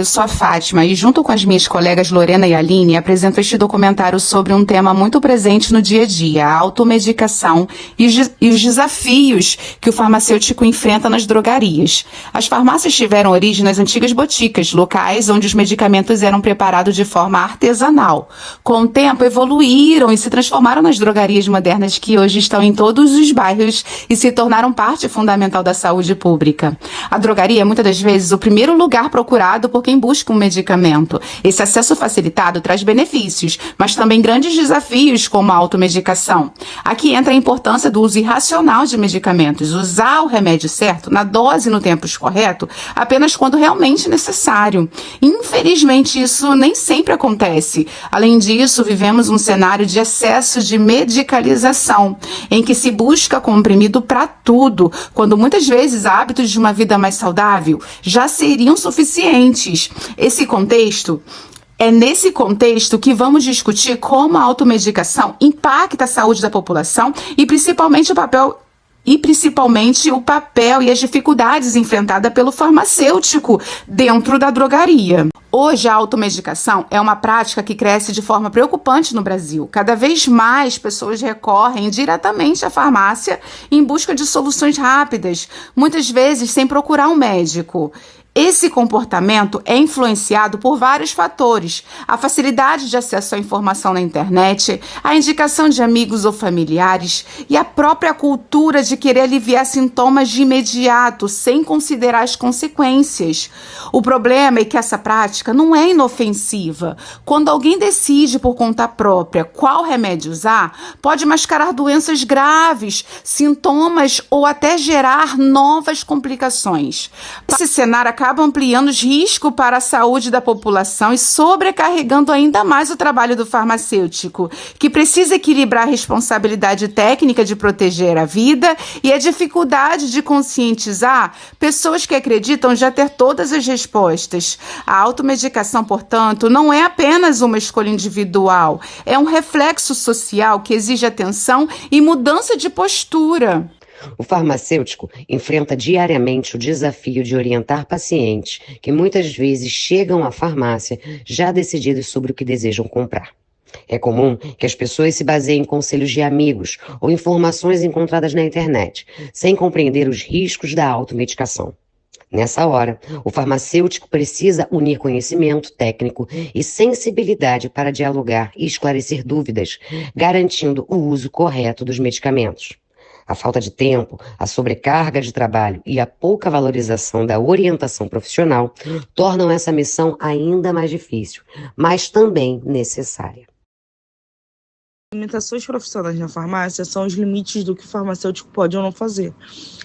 Eu sou a Fátima e, junto com as minhas colegas Lorena e Aline, apresento este documentário sobre um tema muito presente no dia a dia, a automedicação e os desafios que o farmacêutico enfrenta nas drogarias. As farmácias tiveram origem nas antigas boticas, locais onde os medicamentos eram preparados de forma artesanal. Com o tempo, evoluíram e se transformaram nas drogarias modernas que hoje estão em todos os bairros e se tornaram parte fundamental da saúde pública. A drogaria é muitas das vezes o primeiro lugar procurado por quem busca um medicamento. Esse acesso facilitado traz benefícios, mas também grandes desafios como a automedicação. Aqui entra a importância do uso irracional de medicamentos, usar o remédio certo, na dose e no tempo correto, apenas quando realmente necessário. Infelizmente, isso nem sempre acontece. Além disso, vivemos um cenário de excesso de medicalização, em que se busca comprimido para tudo, quando muitas vezes hábitos de uma vida mais saudável já seriam suficientes. É nesse contexto que vamos discutir como a automedicação impacta a saúde da população e principalmente o papel e as dificuldades enfrentadas pelo farmacêutico dentro da drogaria. Hoje, a automedicação é uma prática que cresce de forma preocupante no Brasil. Cada vez mais pessoas recorrem diretamente à farmácia em busca de soluções rápidas, muitas vezes sem procurar um médico. Esse comportamento é influenciado por vários fatores: a facilidade de acesso à informação na internet, a indicação de amigos ou familiares e a própria cultura de querer aliviar sintomas de imediato, sem considerar as consequências. O problema é que essa prática não é inofensiva. Quando alguém decide por conta própria qual remédio usar, pode mascarar doenças graves, sintomas ou até gerar novas complicações. Esse cenário acaba ampliando os riscos para a saúde da população e sobrecarregando ainda mais o trabalho do farmacêutico, que precisa equilibrar a responsabilidade técnica de proteger a vida e a dificuldade de conscientizar pessoas que acreditam já ter todas as respostas. A automedicação, portanto, não é apenas uma escolha individual, é um reflexo social que exige atenção e mudança de postura. O farmacêutico enfrenta diariamente o desafio de orientar pacientes que muitas vezes chegam à farmácia já decididos sobre o que desejam comprar. É comum que as pessoas se baseiem em conselhos de amigos ou informações encontradas na internet, sem compreender os riscos da automedicação. Nessa hora, o farmacêutico precisa unir conhecimento técnico e sensibilidade para dialogar e esclarecer dúvidas, garantindo o uso correto dos medicamentos. A falta de tempo, a sobrecarga de trabalho e a pouca valorização da orientação profissional tornam essa missão ainda mais difícil, mas também necessária. As limitações profissionais na farmácia são os limites do que o farmacêutico pode ou não fazer.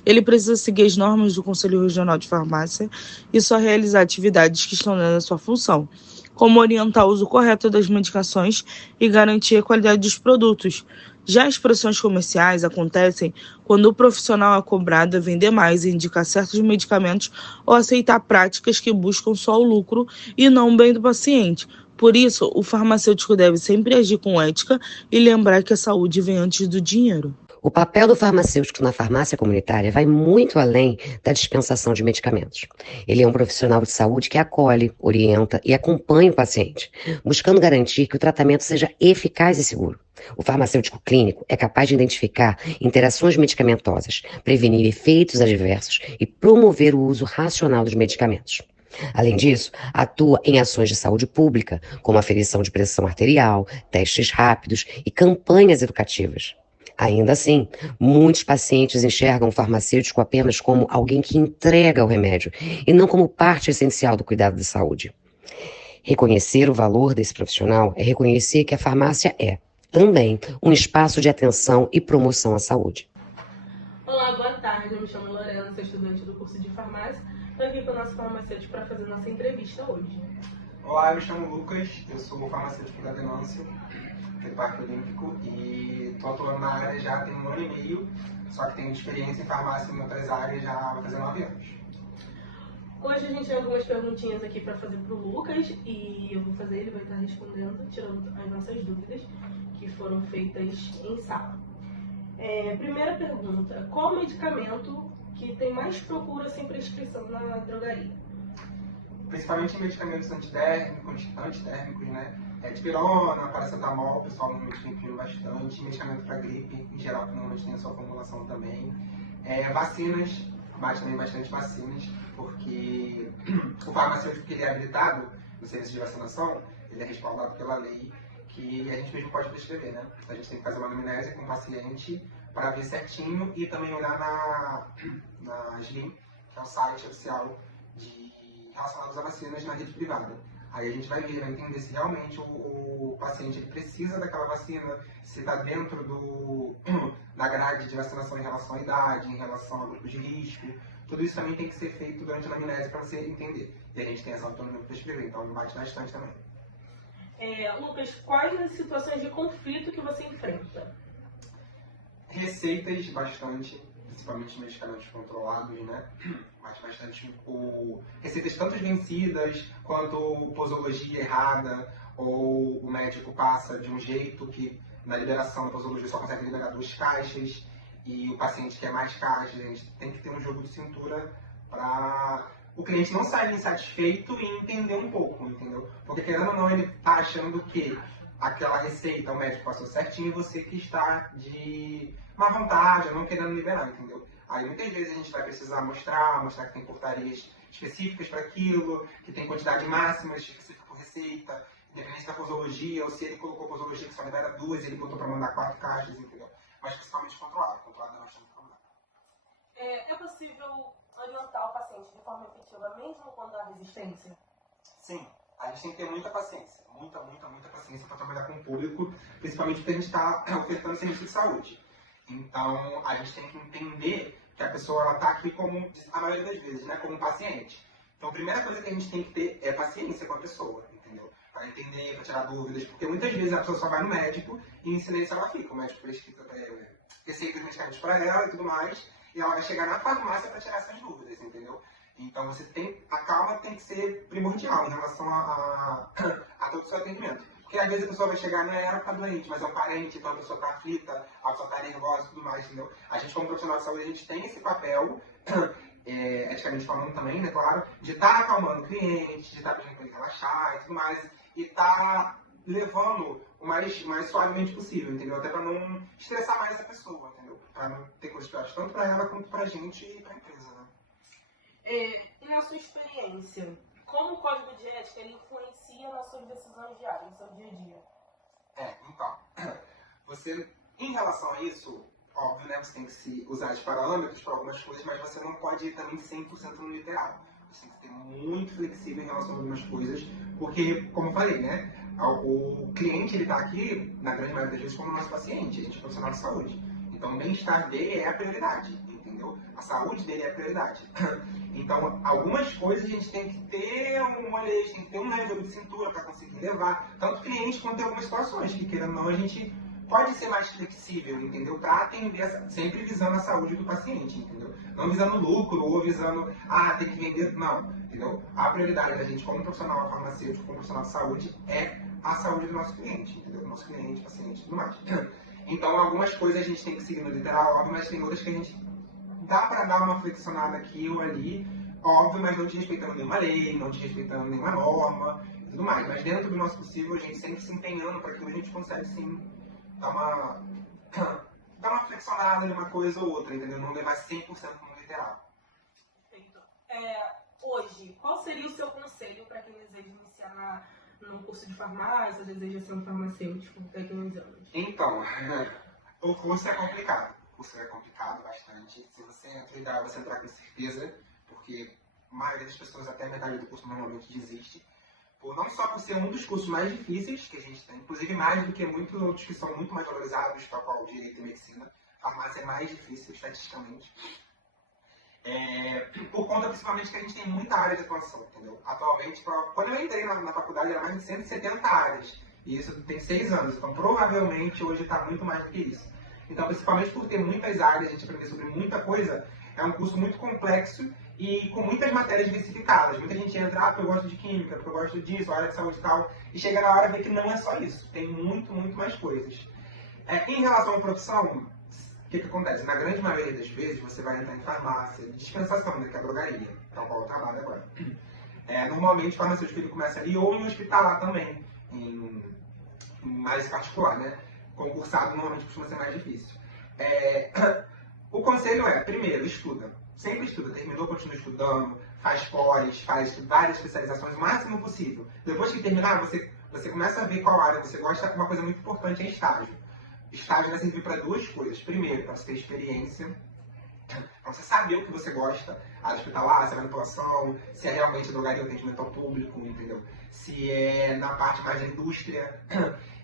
Ele precisa seguir as normas do Conselho Regional de Farmácia e só realizar atividades que estão dentro da sua função, como orientar o uso correto das medicações e garantir a qualidade dos produtos. Já as pressões comerciais acontecem quando o profissional é cobrado a vender mais e indicar certos medicamentos ou aceitar práticas que buscam só o lucro e não o bem do paciente. Por isso, o farmacêutico deve sempre agir com ética e lembrar que a saúde vem antes do dinheiro. O papel do farmacêutico na farmácia comunitária vai muito além da dispensação de medicamentos. Ele é um profissional de saúde que acolhe, orienta e acompanha o paciente, buscando garantir que o tratamento seja eficaz e seguro. O farmacêutico clínico é capaz de identificar interações medicamentosas, prevenir efeitos adversos e promover o uso racional dos medicamentos. Além disso, atua em ações de saúde pública, como aferição de pressão arterial, testes rápidos e campanhas educativas. Ainda assim, muitos pacientes enxergam o farmacêutico apenas como alguém que entrega o remédio e não como parte essencial do cuidado de saúde. Reconhecer o valor desse profissional é reconhecer que a farmácia é, também, um espaço de atenção e promoção à saúde. Olá, boa tarde. Eu me chamo Lorena, sou estudante do curso de farmácia. Estou aqui com o nosso farmacêutico para fazer nossa entrevista hoje. Olá, eu me chamo Lucas, eu sou o farmacêutico da Venâncio, aqui do Parque Olímpico, e estou atuando na área já tem 1 ano e meio, só que tenho experiência em farmácia em outras áreas já vai fazer 9 anos. Hoje a gente tem algumas perguntinhas aqui para fazer para o Lucas e eu vou fazer, ele vai estar respondendo, tirando as nossas dúvidas que foram feitas em sala. Primeira pergunta: qual medicamento que tem mais procura sem prescrição na drogaria? principalmente em medicamentos antitérmicos, né? Dipirona, paracetamol, o pessoal normalmente tem pedido bastante, medicamento para gripe, em geral, que normalmente tem a sua formulação também. Vacinas, mas também bastante vacinas, porque o farmacêutico que ele é habilitado no serviço de vacinação, ele é respaldado pela lei, que a gente mesmo pode prescrever, né? A gente tem que fazer uma anamnese com o paciente para ver certinho e também olhar na SLIM, que é o site oficial relacionado a vacinas na rede privada. Aí a gente vai ver, vai entender se realmente o paciente ele precisa daquela vacina, se está dentro da grade de vacinação em relação à idade, em relação a grupos de risco. Tudo isso também tem que ser feito durante a anamnese para você entender. E a gente tem essa autonomia para prescrever, então bate bastante também. Lucas, quais as situações de conflito que você enfrenta? Receitas bastante, principalmente medicamentos controlados, né? Mas bastante receitas tanto vencidas quanto posologia errada, ou o médico passa de um jeito que na liberação da posologia só consegue liberar 2 caixas e o paciente quer mais caixas. A gente tem que ter um jogo de cintura para o cliente não sair insatisfeito e entender um pouco, entendeu? Porque querendo ou não, ele está achando que aquela receita o médico passou certinho e você que está de má vontade, não querendo liberar, entendeu? Aí muitas vezes a gente vai precisar mostrar que tem portarias específicas para aquilo, que tem quantidade máxima específica por receita, independente da posologia, ou se ele colocou posologia que só libera 2, ele botou para mandar 4 caixas, entendeu? Mas principalmente controlado é bastante problema. É possível orientar o paciente de forma efetiva, mesmo quando há resistência? Sim, a gente tem que ter muita paciência, muita paciência para trabalhar com o público, principalmente porque a gente está ofertando serviço de saúde. Então, a gente tem que entender que a pessoa está aqui como, a maioria das vezes, né, como um paciente. Então, a primeira coisa que a gente tem que ter é paciência com a pessoa, entendeu? Para entender, para tirar dúvidas, porque muitas vezes a pessoa só vai no médico e em silêncio ela fica. O médico prescreve receita de medicamentos para ela e tudo mais, e ela vai chegar na farmácia para tirar essas dúvidas, entendeu? Então, a calma tem que ser primordial em relação a todo o seu atendimento. Porque às vezes a pessoa vai chegar, não é ela que tá doente, mas é um parente, então a pessoa tá aflita, a pessoa tá nervosa e tudo mais, entendeu? A gente, como profissional de saúde, a gente tem esse papel, eticamente falando também, né, claro, de estar acalmando o cliente, de estar pedindo para ele relaxar e tudo mais, e estar levando o mais suavemente possível, entendeu? Até para não estressar mais essa pessoa, entendeu? Para não ter coisas piores tanto para ela quanto para a gente e para a empresa, né? E na sua experiência, como o código de ética ele influencia nas suas decisões diárias, no seu dia a dia? Então, você, em relação a isso, óbvio, né, você tem que usar os parâmetros para algumas coisas, mas você não pode ir também 100% no literal. Você tem que ser muito flexível em relação a algumas coisas, porque, como eu falei, né, o cliente está aqui, na grande maioria das vezes, como nosso paciente, a gente é profissional de saúde. Então, o bem-estar dele é a prioridade, entendeu? A saúde dele é a prioridade. Então, algumas coisas a gente tem que ter um molejo, tem que ter um jogo de cintura para conseguir levar, tanto cliente quanto em algumas situações, que querendo ou não, a gente pode ser mais flexível, entendeu? Para atender, sempre visando a saúde do paciente, entendeu? Não visando lucro ou visando, tem que vender, não, entendeu? A prioridade da gente como profissional farmacêutico, como profissional de saúde, é a saúde do nosso cliente, entendeu? Do nosso cliente, paciente e tudo mais. Então, algumas coisas a gente tem que seguir no literal, óbvio, mas tem outras que a gente dá para dar uma flexionada aqui ou ali, óbvio, mas não desrespeitando nenhuma lei, não desrespeitando nenhuma norma e tudo mais. Mas dentro do nosso possível, a gente sempre se empenhando para que a gente consegue sim dar uma flexionada em uma coisa ou outra, entendeu? Não levar 100% no literal. Perfeito. Hoje, qual seria o seu conselho para quem deseja iniciar no curso de farmácia, deseja ser um farmacêutico daqui a uns anos? Então, o curso é complicado. O curso é complicado bastante. Se você entra, ideal você entrar com certeza, porque a maioria das pessoas, até a metade do curso, normalmente desiste. Não só por ser um dos cursos mais difíceis que a gente tem, inclusive mais do que muitos outros que são muito mais valorizados, tal qual direito e medicina. A farmácia é mais difícil, estatisticamente. Por conta, principalmente, que a gente tem muita área de atuação, entendeu? Atualmente, quando eu entrei na faculdade, era mais de 170 áreas. E isso tem 6 anos, então provavelmente hoje está muito mais do que isso. Então, principalmente por ter muitas áreas, a gente aprender sobre muita coisa, é um curso muito complexo e com muitas matérias diversificadas. Muita gente entra, porque eu gosto de química, porque eu gosto disso, área de saúde e tal, e chega na hora e vê que não é só isso, tem muito mais coisas. Em relação à profissão, o que acontece? Na grande maioria das vezes, você vai entrar em farmácia, de dispensação, né, que é a drogaria, que é o qual eu trabalho agora. Normalmente o farmacêutico ele começa ali ou em hospitalar também, em mais particular, né? Concursado normalmente costuma ser mais difícil. O conselho é, primeiro, estuda. Sempre estuda. Terminou, continua estudando, faz pós, faz várias especializações o máximo possível. Depois que terminar, você começa a ver qual área você gosta. Uma coisa muito importante é estágio. Estágio vai servir para duas coisas. Primeiro, para você ter experiência, para você saber o que você gosta, área hospitalar, se é manipulação, se é realmente drogaria ou atendimento ao público, entendeu? Se é na parte mais da indústria.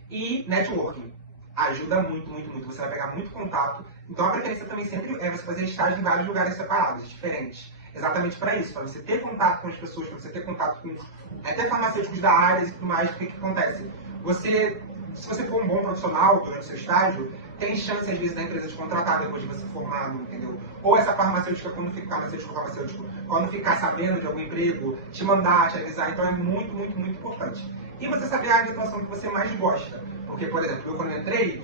E networking. Ajuda muito, muito, muito. Você vai pegar muito contato. Então a preferência também sempre é você fazer estágio em vários lugares separados, diferentes. Exatamente para isso, para você ter contato com as pessoas, para você ter contato com até farmacêuticos da área e tudo mais. O que acontece? Se você for um bom profissional durante o seu estágio, tem chance às vezes da empresa te contratar depois de você formado, entendeu? Ou essa farmacêutica, quando ficar sabendo de algum emprego, te mandar, te avisar. Então é muito, muito, muito importante. E você saber a área de atuação que você mais gosta. Porque, por exemplo, quando eu entrei,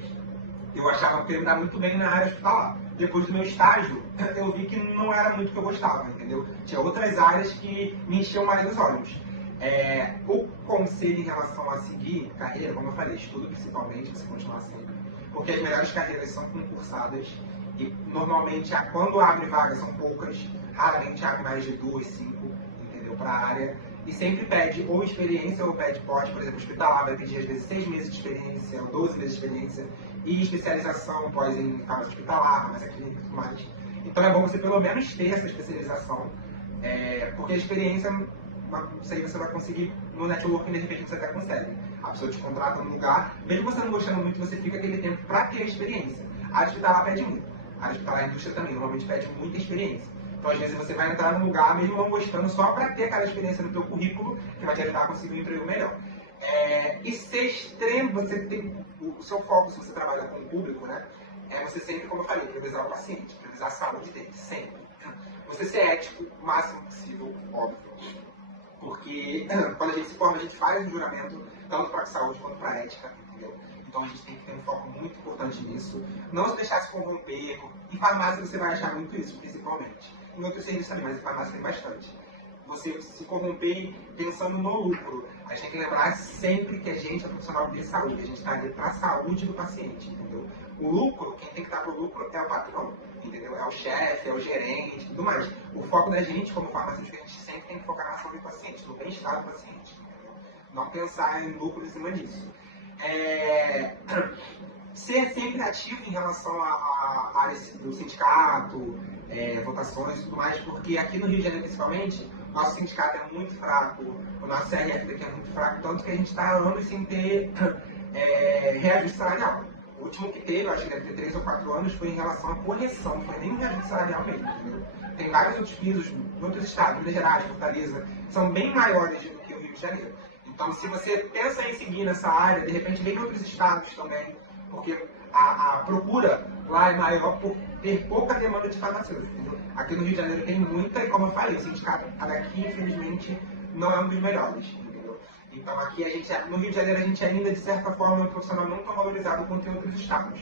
eu achava que eu ia me dar muito bem na área hospitalar. Depois do meu estágio, eu vi que não era muito o que eu gostava, entendeu? Tinha outras áreas que me enchiam mais os olhos. O conselho em relação a seguir carreira, como eu falei, estudo principalmente, você continuar sempre. Porque as melhores carreiras são concursadas e normalmente quando abre vagas são poucas, raramente abre mais de 2, 5, entendeu? Para a área. E sempre pede ou experiência ou pede pós, por exemplo, hospitalar, vai pedir às vezes 6 meses de experiência ou 12 meses de experiência e especialização pós em farmácia hospitalar, farmácia clínica e tudo mais. Então é bom você pelo menos ter essa especialização, porque a experiência, isso aí você vai conseguir no networking, de repente você até consegue. A pessoa te contrata no lugar, mesmo você não gostando muito, você fica aquele tempo para ter a experiência. A área hospitalar pede muito, a área hospitalar e a indústria também, normalmente pede muita experiência. Então, às vezes, você vai entrar num lugar, mesmo não gostando, só para ter aquela experiência no teu currículo, que vai te ajudar a conseguir um emprego melhor. E ser extremo, você tem o seu foco, se você trabalha com o público, né? Você sempre, como eu falei, priorizar o paciente, priorizar a saúde dele, sempre. Você ser ético o máximo possível, óbvio. Porque quando a gente se forma, a gente faz um juramento, tanto para a saúde quanto para a ética, entendeu? Então a gente tem que ter um foco muito importante nisso. Não se deixar se corromper. Em farmácia você vai achar muito isso, principalmente. Em outros serviços também, mas em farmácia tem bastante. Você se corromper pensando no lucro. A gente tem que lembrar sempre que a gente é profissional de saúde. A gente está ali para a saúde do paciente, entendeu? O lucro, quem tem que estar pro lucro é o patrão, entendeu? É o chefe, é o gerente, tudo mais. O foco da gente, como farmacêutico, a gente sempre tem que focar na saúde do paciente, no bem-estar do paciente, entendeu? Não pensar em lucro em cima disso. Ser sempre ativo em relação à área do sindicato, votações e tudo mais, porque aqui no Rio de Janeiro, principalmente, nosso sindicato é muito fraco, o nosso CRF daqui é muito fraco, tanto que a gente está anos sem ter reajuste salarial. O último que teve, eu acho que deve ter 3 ou 4 anos, foi em relação à correção, não foi nem um reajuste salarial mesmo, entendeu? Tem vários outros pisos, em outros estados, Minas Gerais, Fortaleza, são bem maiores do que o Rio de Janeiro. Então, se você pensa em seguir nessa área, de repente vem outros estados também, porque a procura lá é maior por ter pouca demanda de farmacêuticos. Aqui no Rio de Janeiro tem muita, e como eu falei, o sindicato daqui, infelizmente, não é um dos melhores, entendeu? Então, aqui no Rio de Janeiro, a gente ainda, de certa forma, é um profissional não tão valorizado quanto em outros estados.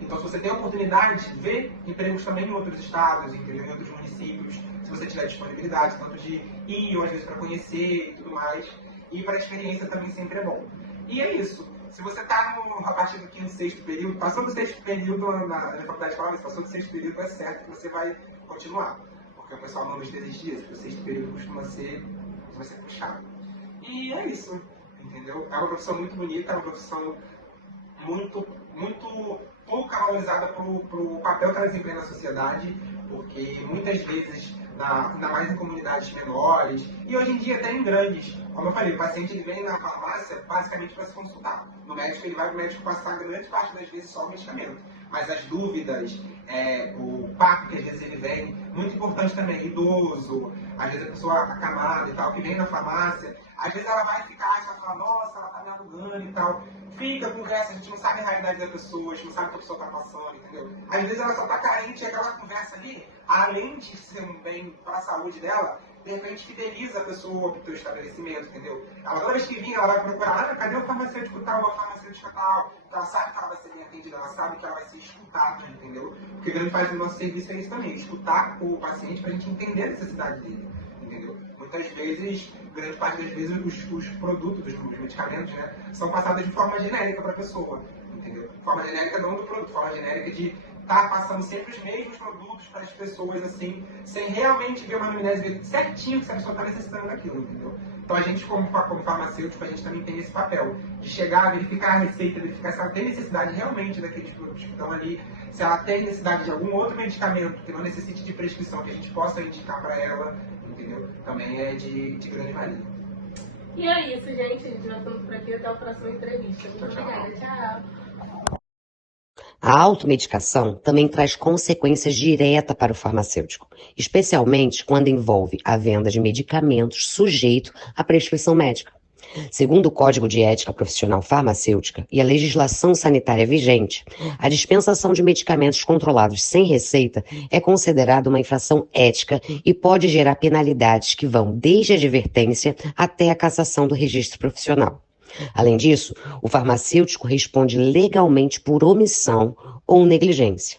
Então, se você tem a oportunidade, vê empregos também em outros estados, entendeu? Em outros municípios, se você tiver disponibilidade, tanto de ir, ou às vezes para conhecer e tudo mais. E para a experiência também sempre é bom. E é isso. Se você está a partir do 5º, 6º período, passou do 6º período na faculdade de farmácia, passou do 6º período, é certo que você vai continuar. Porque o pessoal não nos desses dias, porque o 6º período costuma ser puxado. E é isso, entendeu? É uma profissão muito bonita, é uma profissão muito, muito pouco valorizada para o papel que ela desempenha na sociedade, porque muitas vezes, ainda mais em comunidades menores, e hoje em dia até em grandes, como eu falei, o paciente ele vem na farmácia basicamente para se consultar. No médico ele vai para o médico passar grande parte das vezes só o medicamento. Mas as dúvidas, o papo que às vezes ele vem, muito importante também, idoso, às vezes a pessoa acamada e tal, que vem na farmácia, às vezes ela vai ficar e vai falar, nossa, ela tá me alugando e tal. Fica, conversa, a gente não sabe a realidade da pessoa, a gente não sabe o que a pessoa tá passando, entendeu? Às vezes ela só tá carente e aquela conversa ali, além de ser um bem para a saúde dela, de repente fideliza a pessoa pro teu estabelecimento, entendeu? Ela, toda vez que vir, ela vai procurar, cadê o farmacêutico tal, a farmacêutica tal? Então ela sabe que ela vai ser bem atendida, ela sabe que ela vai ser escutada, entendeu? Porque o grande faz do nosso serviço é isso também, escutar o paciente pra gente entender a necessidade dele, entendeu? Muitas vezes, grande parte das vezes, os produtos, os medicamentos, né, são passados de forma genérica para a pessoa, entendeu? Forma genérica não do produto, forma genérica de estar passando sempre os mesmos produtos para as pessoas, assim, sem realmente ver uma anamnese, ver certinho que a pessoa está necessitando daquilo, entendeu? Então a gente, como farmacêutico, a gente também tem esse papel de chegar, verificar a receita, verificar se ela tem necessidade realmente daqueles produtos que estão ali, se ela tem necessidade de algum outro medicamento que não necessite de prescrição, que a gente possa indicar para ela, entendeu? Também é de grande valia. E é isso, gente. A gente vai ficando por aqui até a próxima entrevista. Muito obrigada. Tchau. A automedicação também traz consequências diretas para o farmacêutico, especialmente quando envolve a venda de medicamentos sujeito à prescrição médica. Segundo o Código de Ética Profissional Farmacêutica e a legislação sanitária vigente, a dispensação de medicamentos controlados sem receita é considerada uma infração ética e pode gerar penalidades que vão desde a advertência até a cassação do registro profissional. Além disso, o farmacêutico responde legalmente por omissão ou negligência,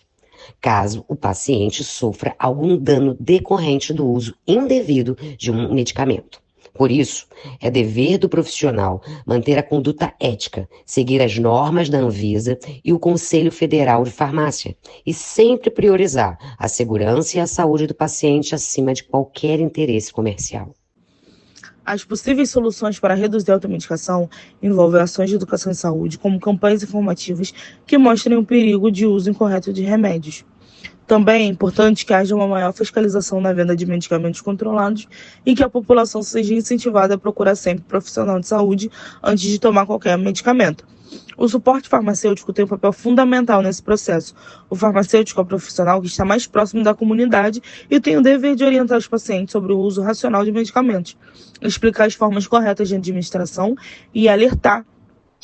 caso o paciente sofra algum dano decorrente do uso indevido de um medicamento. Por isso, é dever do profissional manter a conduta ética, seguir as normas da Anvisa e o Conselho Federal de Farmácia e sempre priorizar a segurança e a saúde do paciente acima de qualquer interesse comercial. As possíveis soluções para reduzir a automedicação envolvem ações de educação em saúde, como campanhas informativas que mostrem o perigo de uso incorreto de remédios. Também é importante que haja uma maior fiscalização na venda de medicamentos controlados e que a população seja incentivada a procurar sempre profissional de saúde antes de tomar qualquer medicamento. O suporte farmacêutico tem um papel fundamental nesse processo. O farmacêutico é o profissional que está mais próximo da comunidade e tem o dever de orientar os pacientes sobre o uso racional de medicamentos, explicar as formas corretas de administração e alertar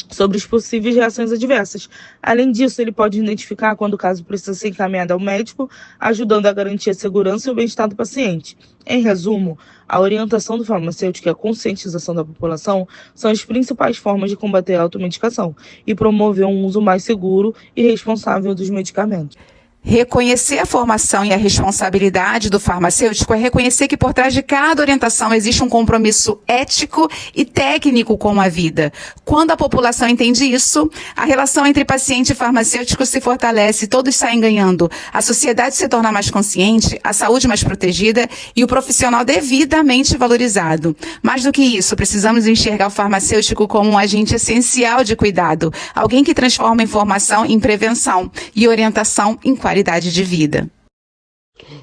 sobre as possíveis reações adversas. Além disso, ele pode identificar quando o caso precisa ser encaminhado ao médico, ajudando a garantir a segurança e o bem-estar do paciente. Em resumo, a orientação do farmacêutico e a conscientização da população são as principais formas de combater a automedicação e promover um uso mais seguro e responsável dos medicamentos. Reconhecer a formação e a responsabilidade do farmacêutico é reconhecer que por trás de cada orientação existe um compromisso ético e técnico com a vida. Quando a população entende isso, a relação entre paciente e farmacêutico se fortalece, todos saem ganhando. A sociedade se torna mais consciente, a saúde mais protegida e o profissional devidamente valorizado. Mais do que isso, precisamos enxergar o farmacêutico como um agente essencial de cuidado, alguém que transforma informação em prevenção e orientação em qualidade de vida.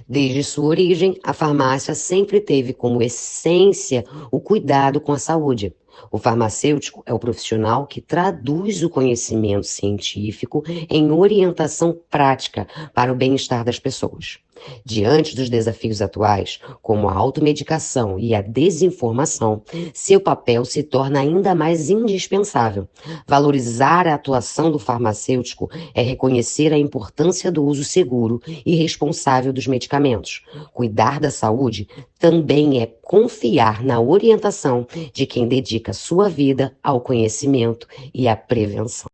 Desde sua origem, a farmácia sempre teve como essência o cuidado com a saúde. O farmacêutico é o profissional que traduz o conhecimento científico em orientação prática para o bem-estar das pessoas. Diante dos desafios atuais, como a automedicação e a desinformação, seu papel se torna ainda mais indispensável. Valorizar a atuação do farmacêutico é reconhecer a importância do uso seguro e responsável dos medicamentos. Cuidar da saúde também é confiar na orientação de quem dedica sua vida ao conhecimento e à prevenção.